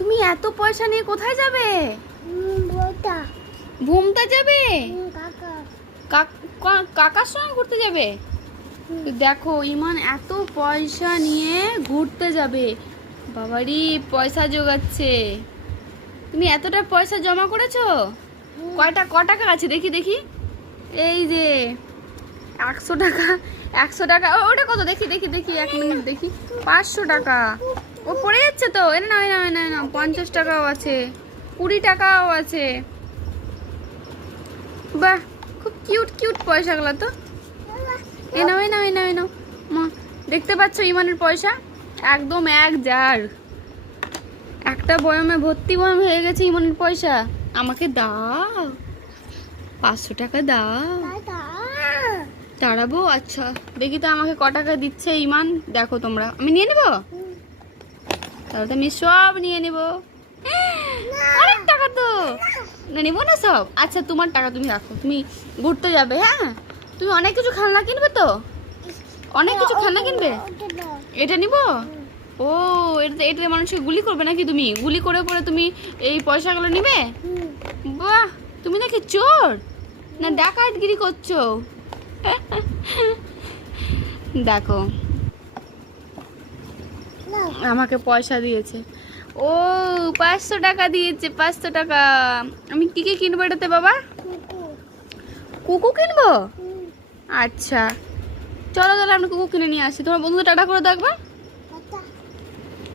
তুমি এত পয়সা নিয়ে কোথায় যাবে? ভুমতা যাবে? কাকার সঙ্গে ঘুরতে যাবে? দেখো ইমান এত পয়সা নিয়ে ঘুরতে যাবে। বাবারি পয়সা জোগাচ্ছে। তুমি এতটা পয়সা জমা করেছো? ক টাকা আছে দেখি দেখি। এই যে 100 টাকা। 100 টাকা ওটা কত দেখি দেখি দেখি, 1 মিনিট দেখি। 500 টাকা। ও পড়ে যাচ্ছে তো। এ না না না না, 50 টাকাও আছে, 20 টাকাও আছে। বাহ, খুব কিউট কিউট পয়সাগুলো তো। এ নাও এ নাও এ নাও এ নাও মা। দেখতে পাচ্ছ ইমানের পয়সা একদম 1 জার। একটা বয়মে ভর্তি বয়ম হয়ে গেছে ইমানের পয়সা। আমাকে দাও, 500 টাকা দাও। দাঁড়াবো? আচ্ছা দেখি তো আমাকে ক টাকা দিচ্ছে ইমান। দেখো তোমরা, আমি নিয়ে নেবো? তাহলে তো আমি সব নিয়ে নেবো। অনেক টাকা তো। না নেবো না সব। আচ্ছা তোমার টাকা তুমি রাখো, তুমি ঘুরতে যাবে। হ্যাঁ, তুমি অনেক কিছু খেলনা কিনবে তো? অনেক কিছু খেলনা কিনবে? এটা নিবো? ও এটা মানুষকে গুলি করবে নাকি? তুমি গুলি করে করে তুমি এই পয়সাগুলো নিবে? বাহ, তুমি নাকি চোর না ডাকাতগিরি করছো? দেখো আমাকে পয়সা দিয়েছে। ও 500 টাকা দিয়েছে, 500 টাকা। আমি কি কি কিনবো এটাতে বাবা? কুকু কিনবো? আচ্ছা চলো তাহলে আমি কুকু কিনে নিয়ে আসি। তোমার বন্ধু টাটা করে দেখবা।